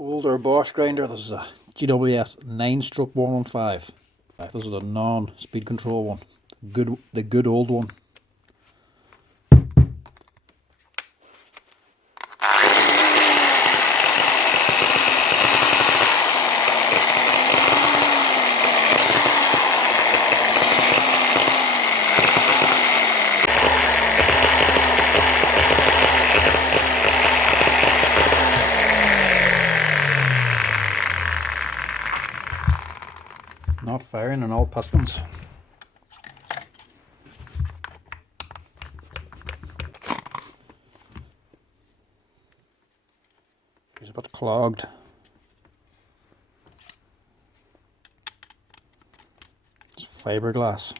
older Bosch grinder. This is a GWS9-115. This is a non-speed control one. The good old one. Not firing on all pistons. It's a bit clogged. It's fiberglass.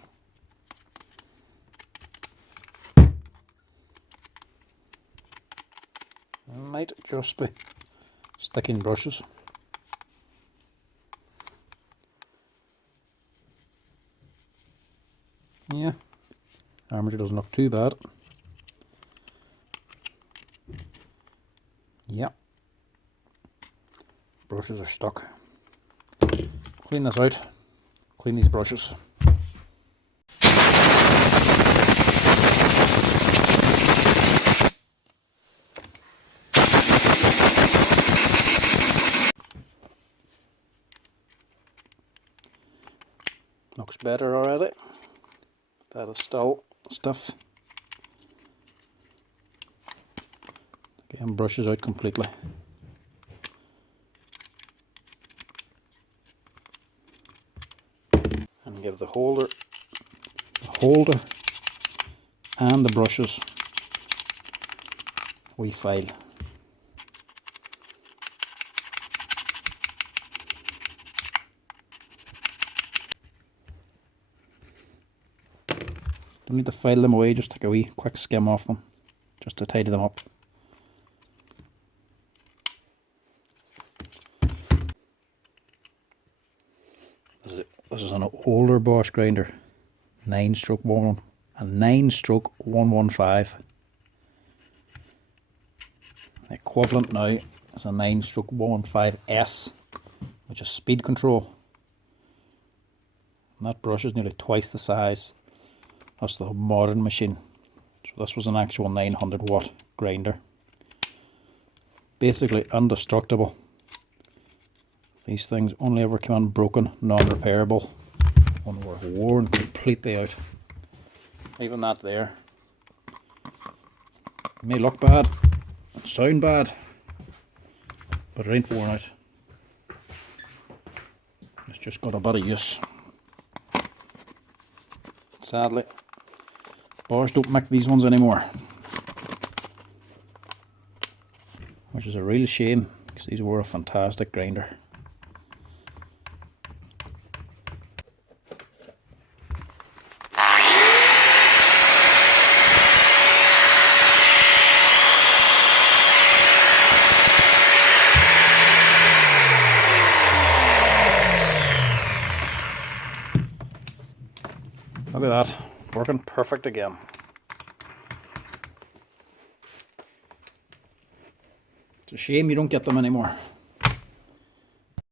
Might just be sticking brushes. Yeah, armature doesn't look too bad. Yeah, brushes are stuck. Clean this out, clean these brushes. Looks better already. That is still stiff. Again, brushes out completely. And give the holder and the brushes a wee file. Don't need to file them away, just take a wee quick skim off them, just to tidy them up. This is an older Bosch grinder, 9-115. The equivalent now is a 9-115S, which is speed control. And that brush is nearly twice the size. That's the modern machine. So this was an actual 900 watt grinder. Basically indestructible. These things only ever come in broken, non-repairable, when we're worn completely out. Even that there. It may look bad, and sound bad, but it ain't worn out. It's just got a bit of use. Sadly, Bosch don't make these ones anymore, which is a real shame, because these were a fantastic grinder. Look at that, working perfect again. It's a shame you don't get them anymore.